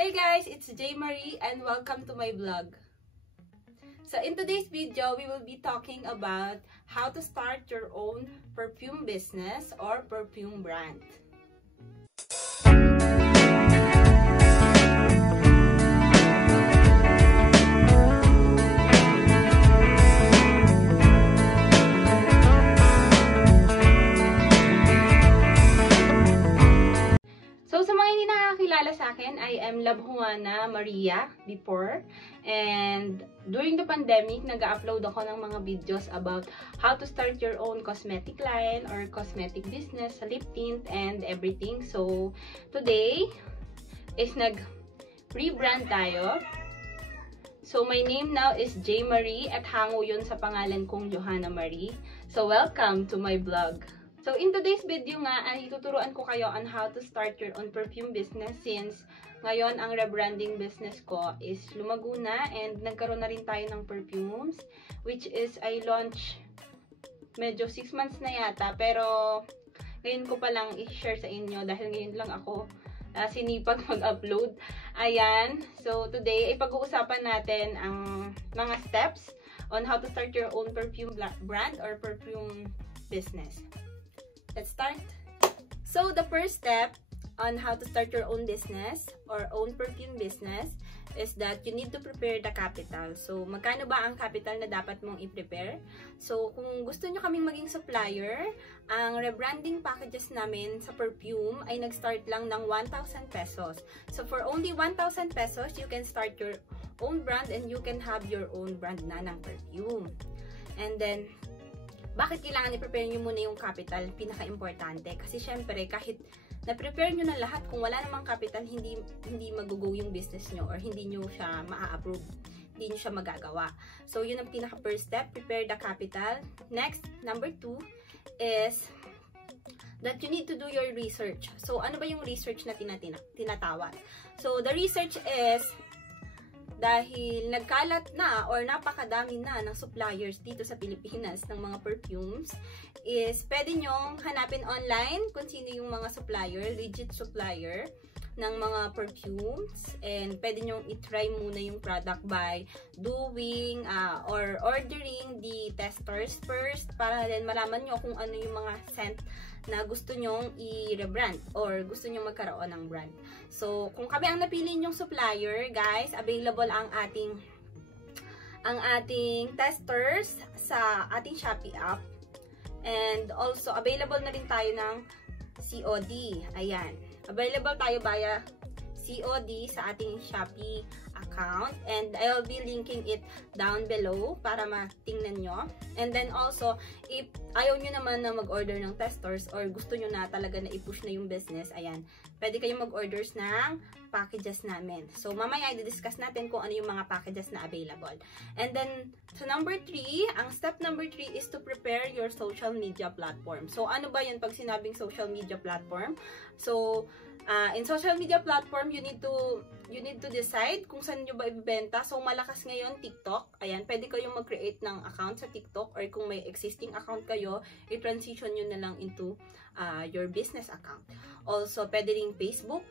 Hey guys, it's J Marie and welcome to my vlog. So in today's video, we will be talking about how to start your own perfume business or perfume brand. So sa mga hindi nakakilala sa akin, I am Love Juana Maria before. And during the pandemic, nag-upload ako ng mga videos about how to start your own cosmetic line or cosmetic business, lip tint and everything. So today is nag-rebrand tayo. So my name now is J Marie at hango yun sa pangalan kong Johanna Marie. So welcome to my vlog. So in today's video nga ay tuturuan ko kayo on how to start your own perfume business since ngayon ang rebranding business ko is lumago na and nagkaroon na rin tayo ng perfumes which is I launch medyo 6 months na yata pero ngayon ko pa lang i-share sa inyo dahil ngayon lang ako sinipag mag-upload. Ayan, so today ay pag-uusapan natin ang mga steps on how to start your own perfume brand or perfume business. Let's start. So the first step on how to start your own business or own perfume business is that you need to prepare the capital. So magkano ba ang capital na dapat mong i-prepare? So kung gusto nyo kaming maging supplier, ang rebranding packages namin sa perfume ay nag-start lang ng 1,000 pesos. So for only 1,000 pesos, you can start your own brand and you can have your own brand na ng perfume. And then bakit kailangan i-prepare nyo muna yung capital? Pinaka-importante. Kasi syempre, kahit na-prepare nyo na lahat, kung wala namang capital, hindi mag-go yung business nyo or hindi nyo siya ma-approve. Hindi nyo siya magagawa. So, yun ang pinaka-first step. Prepare the capital. Next, number 2 is that you need to do your research. So, ano ba yung research na tinatawag? So, the research is dahil nagkalat na or napakadami na ng suppliers dito sa Pilipinas ng mga perfumes, is pwede nyong hanapin online kung sino yung mga supplier, legit supplier ng mga perfumes, and pwede nyong i-try muna yung product by doing or ordering the testers first para din malaman nyo kung ano yung mga scent na gusto nyong i-rebrand or gusto nyong magkaroon ng brand. So, kung kami ang napili nyong supplier, guys, available ang ating testers sa ating Shopee app. And also, available na rin tayo ng COD. Ayan. Available tayo via COD sa ating Shopee account. And I'll be linking it down below para matingnan nyo. And then also, if ayaw nyo naman na mag-order ng testers or gusto nyo na talaga na i-push na yung business, ayan, pwede kayong mag-orders ng packages namin. So, mamaya i-discuss natin kung ano yung mga packages na available. And then, so number 3, ang step number 3 is to prepare your social media platform. So, ano ba yan pag sinabing social media platform? So, in social media platform, you need to decide kung saan nyo ba ibibenta. So, malakas ngayon TikTok. Ayan, pwede kayong mag-create ng account sa TikTok or kung may existing account kayo, i-transition nyo na lang into your business account. Also, pwede rin Facebook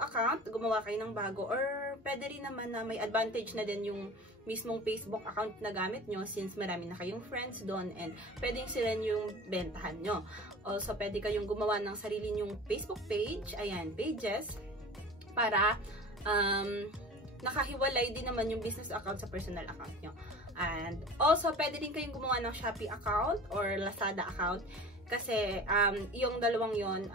account, gumawa kayo ng bago, or pwede rin naman na may advantage na din yung mismong Facebook account na gamit nyo since marami na kayong friends doon and pwedeng sila yung bentahan nyo. Also, pwede kayong gumawa ng sarili nyong Facebook page, ayan, pages, para nakahiwalay din naman yung business account sa personal account nyo. And also, pwede din kayong gumawa ng Shopee account or Lazada account kasi yung dalawang yon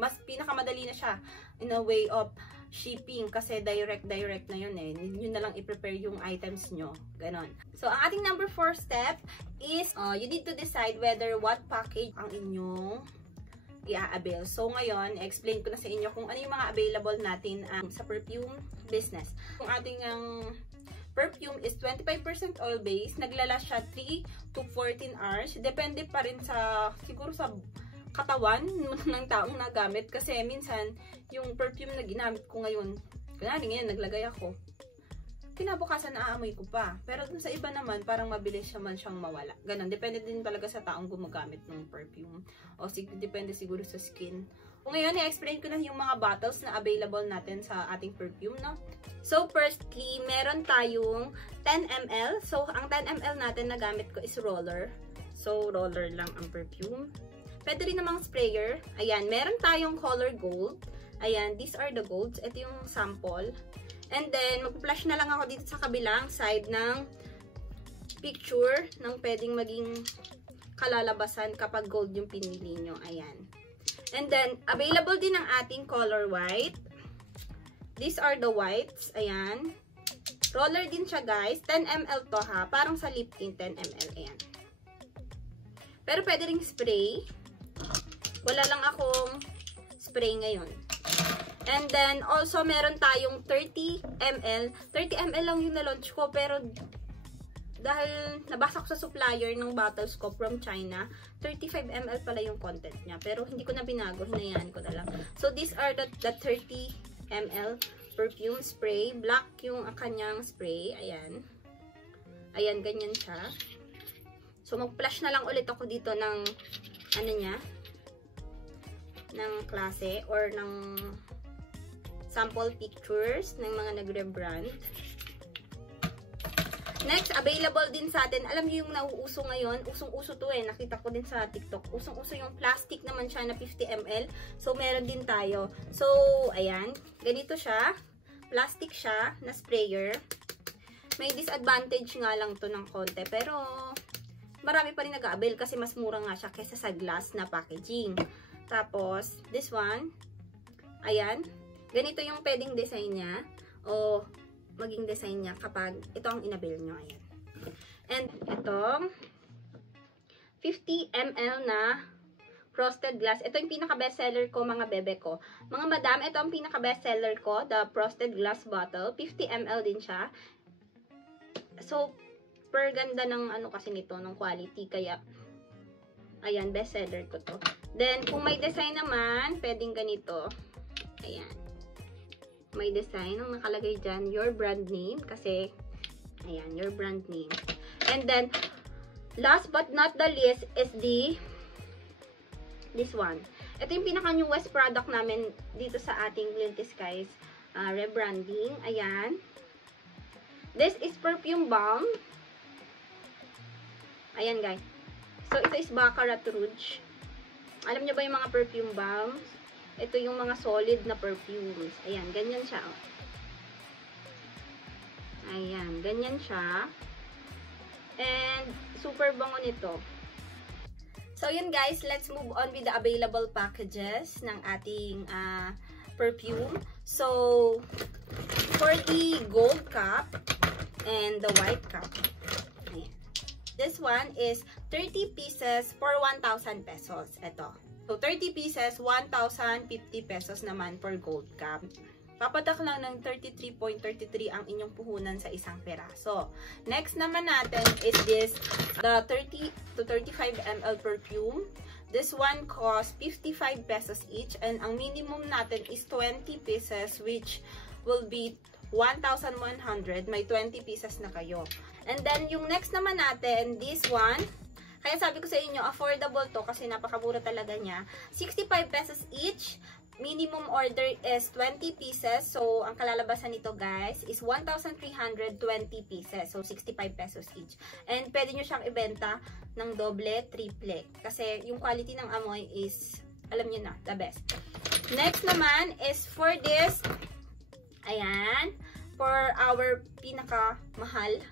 mas pinakamadali na siya in a way of shipping kasi direct na yun eh. Yun na lang i-prepare yung items nyo. Ganon. So, ang ating number 4 step is you need to decide whether what package ang inyong i-avail. So, ngayon, explain ko na sa inyo kung ano yung mga available natin sa perfume business. Kung ating perfume is 25% oil-based, naglalast siya 3 to 14 hours. Depende pa rin siguro sa katawan ng taong nagamit kasi minsan yung perfume na ginamit ko ngayon, ngayon naglagay ako, kinabukasan naaamoy ko pa. Pero dun sa iba naman, parang mabilis man siyang mawala. Ganon. Depende din talaga sa taong gumagamit ng perfume. O depende siguro sa skin Ngayon, i-explain ko na yung mga bottles na available natin sa ating perfume, no? So, firstly, meron tayong 10 ml. So, ang 10 ml natin na gamit ko is roller. So, roller lang ang perfume. Pwede rin namang sprayer. Ayan, meron tayong color gold. Ayan, these are the golds. Ito yung sample. And then, mag-flash na lang ako dito sa kabilang side ng picture ng pwedeng maging kalalabasan kapag gold yung pinili nyo. Ayan. And then, available din ang ating color white. These are the whites. Ayan. Roller din siya, guys. 10 ml to, ha. Parang sa lip tint, 10 ml. Ayan. Pero pwede ring spray. Wala lang akong spray ngayon. And then, also, meron tayong 30 ml. 30 ml lang yung na-launch ko, pero dahil nabasa ko sa supplier ng bottles ko from China, 35 ml pala yung content niya. Pero hindi ko na binago, hinayaan ko na lang. So, these are the 30 ml perfume spray. Black yung kanyang spray. Ayan. Ayan, ganyan siya. So, mag-flash na lang ulit ako dito ng, ano niya, ng klase or ng sample pictures ng mga nagre-brand. Next, available din sa atin. Alam niyo yung nauuso ngayon? Usong-uso to eh. Nakita ko din sa TikTok. Usong-uso yung plastic naman siya na 50 ml. So, meron din tayo. So, ayan. Ganito siya. Plastic siya na sprayer. May disadvantage nga lang to ng konti. Pero, marami pa rin nag-avail kasi mas mura nga siya kaysa sa glass na packaging. Tapos, this one. Ayan. Ganito yung pwedeng design niya. O, maging design niya kapag ito ang inabil nyo. Ayan. And itong 50 ml na frosted glass. Ito yung pinaka-bestseller ko, mga bebe ko. Mga madam, ito ang pinaka-bestseller ko, the frosted glass bottle. 50 ml din siya. So, per ganda ng ano kasi nito, ng quality. Kaya, ayan, bestseller ko to. Then, kung may design naman, pwedeng ganito. Ayan. May design ang nakalagay dyan, your brand name, kasi, ayan, your brand name. And then, last but not the least is this one. Ito yung pinaka-newest product namin dito sa ating Glinty Skies rebranding. Ayan. This is perfume balm. Ayan, guys. So, ito is Baccarat Rouge. Alam nyo ba yung mga perfume balms? Ito yung mga solid na perfumes. Ayan, ganyan siya. Ayan, ganyan siya. And, super bango nito. So, yun guys, let's move on with the available packages ng ating perfume. So, for the gold cup and the white cup. Ayan. This one is 30 pieces for 1,000 pesos. Ito. So, 30 pieces, 1,050 pesos naman per gold cup. Papatak lang ng 33.33 ang inyong puhunan sa isang peraso. Next naman natin is this, the 30 to 35 ml perfume. This one costs 55 pesos each and ang minimum natin is 20 pieces which will be 1,100. May 20 pieces na kayo. And then, yung next naman natin, this one, kaya sabi ko sa inyo, affordable to kasi napakamura talaga niya. 65 pesos each. Minimum order is 20 pieces. So, ang kalalabasan nito guys is 1,320 pieces. So, 65 pesos each. And pwede nyo siyang ibenta ng doble, triple. Kasi yung quality ng amoy is, alam nyo na, the best. Next naman is for this, ayan, for our pinakamahal.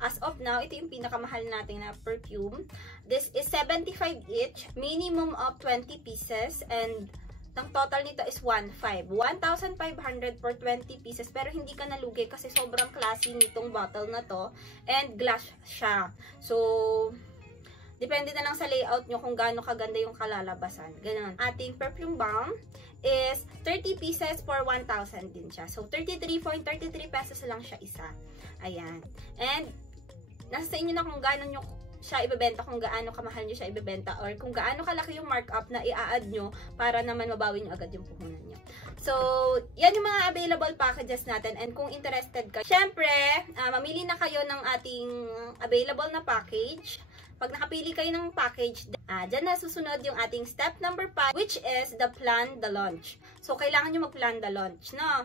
As of now, ito yung pinakamahal natin na perfume. This is 75 each, minimum of 20 pieces, and ang total nito is 1,500 for 20 pieces. Pero hindi ka nalugi kasi sobrang classy nitong bottle na to, and glass siya. So, depende na lang sa layout nyo kung gaano kaganda yung kalalabasan. Ganun. Ating perfume balm is 30 pieces for 1,000 din siya. So, 33.33 pesos lang siya isa. Ayan. And, nasa inyo na kung gaano nyo siya ibebenta, kung gaano kamahal nyo siya ibebenta, or kung gaano kalaki yung markup na i-add nyo para naman mabawi nyo agad yung puhunan nyo. So, yan yung mga available packages natin. And kung interested ka, syempre, mamili na kayo ng ating available na package pag nakapili kayo ng package, dyan na susunod yung ating step number 5, which is the plan the launch. So, kailangan nyo mag-plan the launch, no?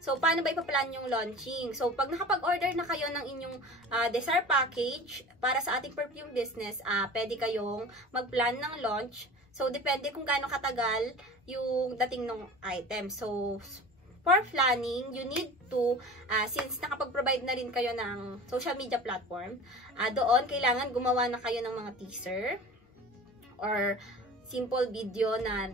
So, paano ba ipaplan yung launching? So, pag nakapag-order na kayo ng inyong dessert package para sa ating perfume business, pwede kayong mag-plan ng launch. So, depende kung gaano katagal yung dating ng item. So, for planning, you need to, since nakapag-provide na rin kayo ng social media platform, doon kailangan gumawa na kayo ng mga teaser or simple video na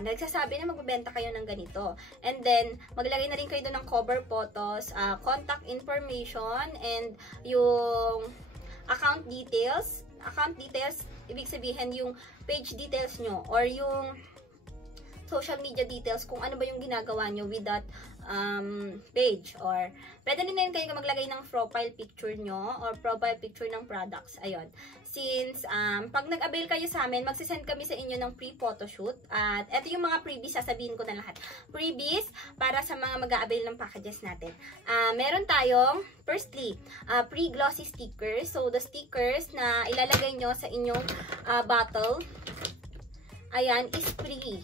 nagsasabi na magbebenta kayo ng ganito. And then, maglagay na rin kayo doon ng cover photos, contact information, and yung account details. Account details, ibig sabihin yung page details nyo or yung social media details kung ano ba yung ginagawa nyo with that page. Or pwede din kayo maglagay ng profile picture nyo or profile picture ng products. Ayun. Since pag nag-avail kayo sa amin, magsisend kami sa inyo ng pre-photoshoot. At ito yung mga freebies, sasabihin ko na lahat. Freebies para sa mga mag-a-avail ng packages natin. Meron tayong, firstly, pre-glossy stickers. So, the stickers na ilalagay nyo sa inyong bottle, ayan, is free.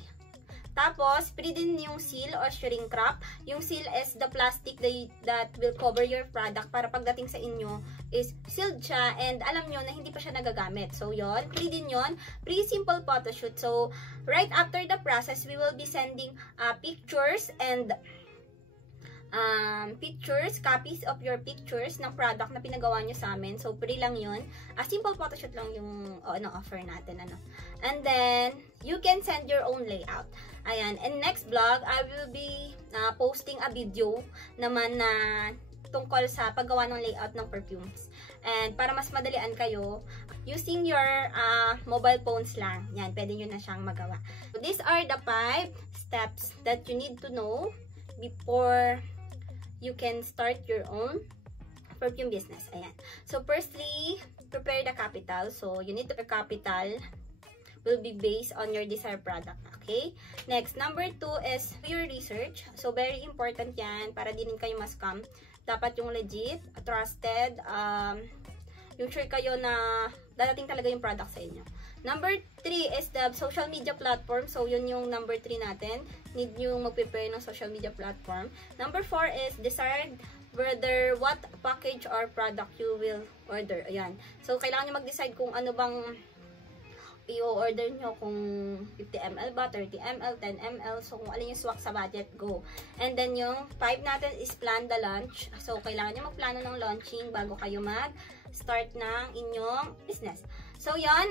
Tapos, free din yung seal or shrink wrap. Yung seal is the plastic that will cover your product para pagdating sa inyo is sealed siya and alam nyo na hindi pa siya nagagamit. So, yon, free din yon. Free simple photoshoot. So, right after the process, we will be sending pictures and copies of your pictures ng product na pinagawa nyo sa amin. So, free lang yun. Simple photoshoot lang yung offer natin. And then, you can send your own layout. Ayan. And next vlog, I will be posting a video naman na tungkol sa paggawa ng layout ng perfumes. And para mas madalian kayo, using your mobile phones lang. Yan, pwede nyo na siyang magawa. So, these are the 5 steps that you need to know before you can start your own perfume business. Ayan. So, firstly, prepare the capital. So, you need to prepare capital will be based on your desired product. Okay? Next, number 2 is your research. So, very important yan para di rin kayo ma-scam. Dapat yung legit, trusted, yung sure kayo na dadating talaga yung product sa inyo. Number 3 is the social media platform. So, yun yung number 3 natin. Need nyo mag-prepare ng social media platform. Number 4 is desired whether what package or product you will order. Ayan. So, kailangan nyo mag-decide kung ano bang i-order nyo, kung 50 ml ba, 30 ml, 10 ml. So, kung alin yung swak sa budget, go. And then, yung 5 natin is plan the launch. So, kailangan nyo magplano ng launching bago kayo mag-start ng inyong business. So, yon,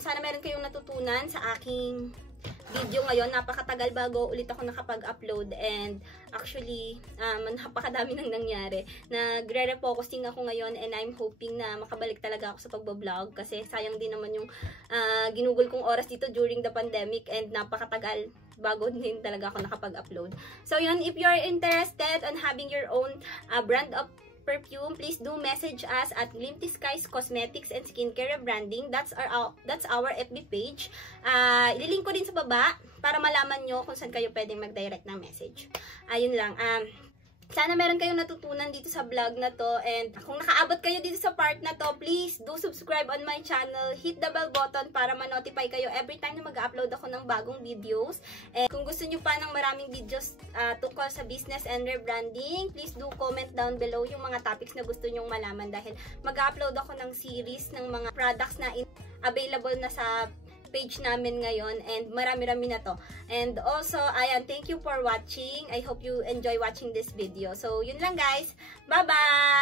sana meron kayong natutunan sa aking video ngayon. Napakatagal bago ulit ako nakapag-upload and actually, napakadami nang nangyari. Nagre-refocusing ako ngayon and I'm hoping na makabalik talaga ako sa pagbablog kasi sayang din naman yung ginugol kong oras dito during the pandemic and napakatagal bago din talaga ako nakapag-upload. So, yun, if you're interested on having your own brand of perfume, please do message us at Glimty Skies Cosmetics and Skincare Branding. That's our FB page. Ililink ko din sa baba para malaman nyo kung saan kayo pwedeng mag-direct ng message. Ayun lang. Sana meron kayong natutunan dito sa vlog na to, and kung nakaabot kayo dito sa part na to, please do subscribe on my channel, hit the bell button para ma-notify kayo every time na mag-upload ako ng bagong videos. And kung gusto nyo pa ng maraming videos tungkol sa business and rebranding, please do comment down below yung mga topics na gusto nyong malaman dahil mag-upload ako ng series ng mga products na available na sa page namin ngayon and marami-rami na to. And also, ayan, thank you for watching. I hope you enjoy watching this video. So, yun lang guys. Bye-bye!